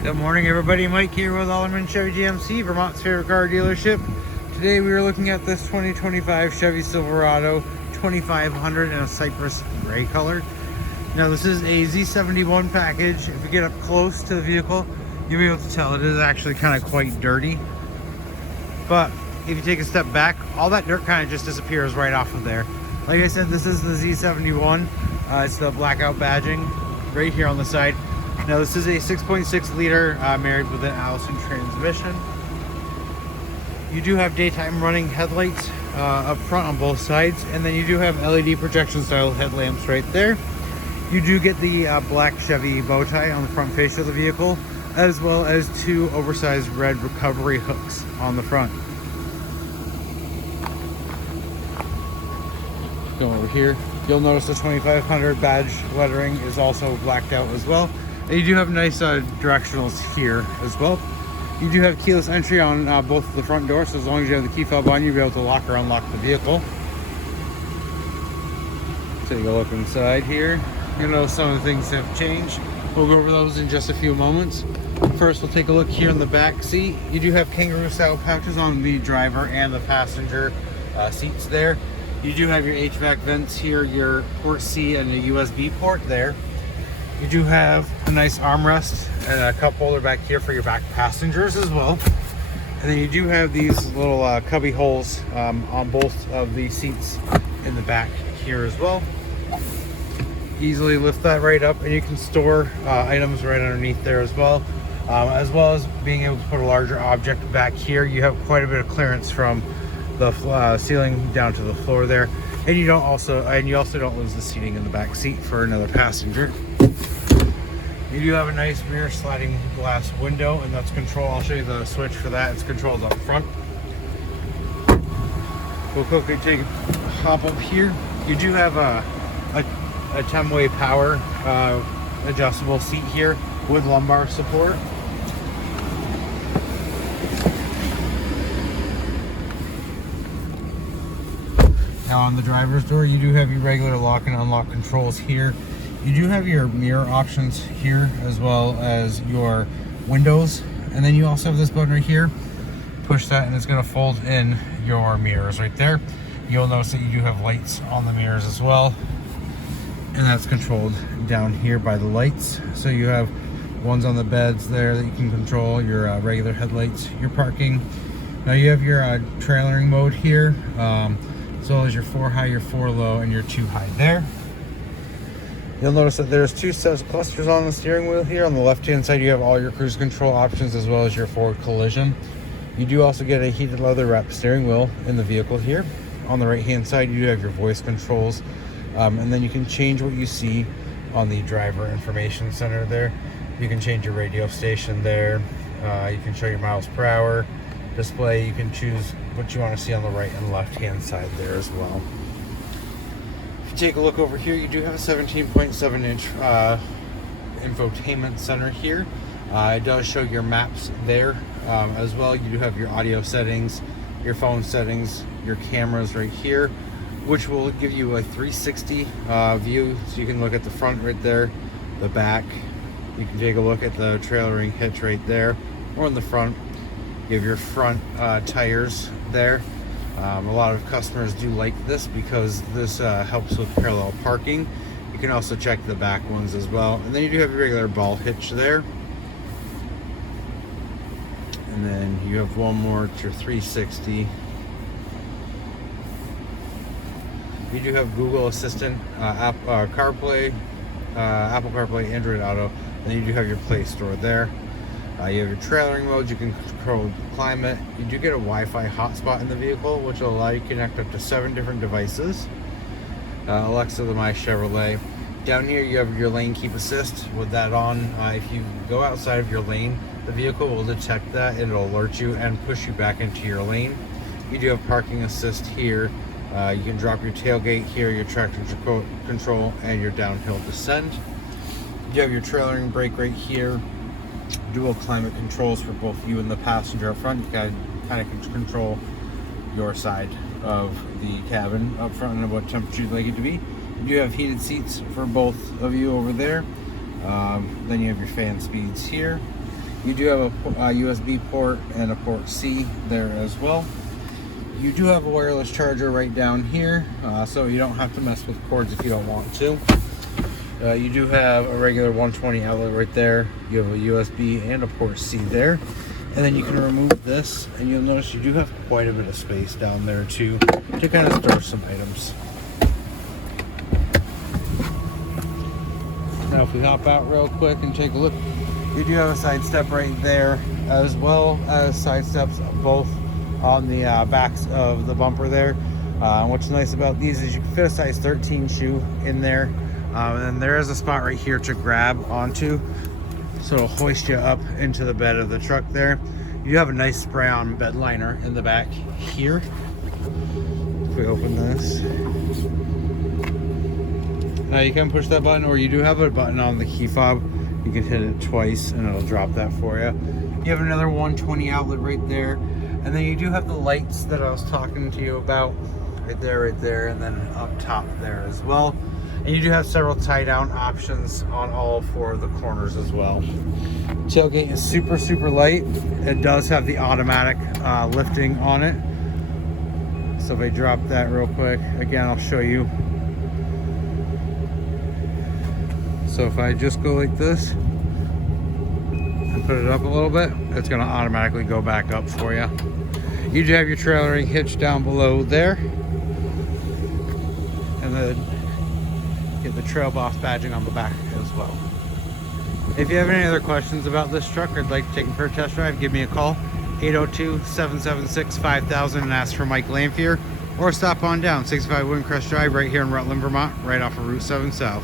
Good morning, everybody. Mike here with Alderman Chevy GMC, Vermont's favorite car dealership. Today we are looking at this 2025 Chevy Silverado 2500 in a Cypress gray color. Now this is a Z71 package. If you get up close to the vehicle, you'll be able to tell it is actually kind of quite dirty. But if you take a step back, all that dirt kind of just disappears right off of there. Like I said, this is the Z71. It's the blackout badging right here on the side. Now this is a 6.6 liter married with an Allison transmission. You do have daytime running headlights up front on both sides, and then you do have LED projection style headlamps right there. You do get the black Chevy bow tie on the front face of the vehicle, as well as two oversized red recovery hooks on the front. Go over here. You'll notice the 2500 badge lettering is also blacked out as well. And you do have nice directionals here as well. You do have keyless entry on both the front doors, so as long as you have the key fob on, you'll be able to lock or unlock the vehicle. Take a look inside here. You'll notice some of the things have changed. We'll go over those in just a few moments. First, we'll take a look here in the back seat. You do have kangaroo style pouches on the driver and the passenger seats there. You do have your HVAC vents here, your port C and a USB port there. You do have a nice armrest and a cup holder back here for your back passengers as well. And then you do have these little cubby holes on both of the seats in the back here as well. Easily lift that right up and you can store items right underneath there as well as being able to put a larger object back here. You have quite a bit of clearance from the ceiling down to the floor there, and you also don't lose the seating in the back seat for another passenger. You do have a nice rear sliding glass window, and that's control. I'll show you the switch for that. It's controlled up front. We'll quickly hop up here. You do have a 10-way power adjustable seat here with lumbar support. Now on the driver's door, you do have your regular lock and unlock controls here. You do have your mirror options here, as well as your windows. And then you also have this button right here. Push that and it's gonna fold in your mirrors right there. You'll notice that you do have lights on the mirrors as well. And that's controlled down here by the lights. So you have ones on the beds there that you can control, your regular headlights, your parking. Now you have your trailering mode here. As well as your 4 high, your 4 low, and your 2 high there. You'll notice that there's two sets of clusters on the steering wheel here. On the left-hand side, you have all your cruise control options as well as your forward collision. You do also get a heated leather wrap steering wheel in the vehicle here. On the right-hand side, you do have your voice controls, and then you can change what you see on the driver information center there. You can change your radio station there. You can show your miles per hour display. You can choose what you want to see on the right and left hand side there as well. If you take a look over here, you do have a 17.7 inch infotainment center here. It does show your maps there as well. You do have your audio settings, your phone settings, your cameras right here, which will give you a 360 view, so you can look at the front right there, the back. You can take a look at the trailering hitch right there, or in the front. You have your front tires there. A lot of customers do like this because this helps with parallel parking. You can also check the back ones as well. And then you do have your regular ball hitch there. And then you have one more to your 360. You do have Google Assistant, Apple CarPlay, Android Auto, and then you do have your Play Store there. You have your trailering modes. You can control climate. You do get a Wi-Fi hotspot in the vehicle, which will allow you to connect up to 7 different devices. Alexa, the My Chevrolet. Down here, you have your lane keep assist. With that on, if you go outside of your lane, the vehicle will detect that and it'll alert you and push you back into your lane. You do have parking assist here. You can drop your tailgate here, your traction control, and your downhill descent. You have your trailering brake right here. Dual climate controls for both you and the passenger up front. You can kind of control your side of the cabin up front and what temperature you'd like it to be. You do have heated seats for both of you over there. Then you have your fan speeds here. You do have a USB port and a port C there as well. You do have a wireless charger right down here, so you don't have to mess with cords if you don't want to. You do have a regular 120 outlet right there. You have a USB and a port C there. And then you can remove this, and you'll notice you do have quite a bit of space down there too, to kind of store some items. Now if we hop out real quick and take a look, you do have a side step right there, as well as side steps both on the backs of the bumper there. What's nice about these is you can fit a size 13 shoe in there, and then there is a spot right here to grab onto, so it'll hoist you up into the bed of the truck there. You have a nice spray on bed liner in the back here. If we open this, now you can push that button, or you do have a button on the key fob. You can hit it twice and it'll drop that for you. You have another 120 outlet right there, and then you do have the lights that I was talking to you about right there, and then up top there as well. And you do have several tie down options on all four of the corners as well. Tailgate is super light. It does have the automatic lifting on it. So if I drop that real quick, again, I'll show you. So if I just go like this and put it up a little bit, it's going to automatically go back up for you. You do have your trailering hitch down below there, and then get the Trail Boss badging on the back as well. If you have any other questions about this truck or would like to take it for a test drive, give me a call, 802-776-5000, and ask for Mike Lamphere, or stop on down 65 Windcrest Drive right here in Rutland, Vermont, right off of Route 7 South.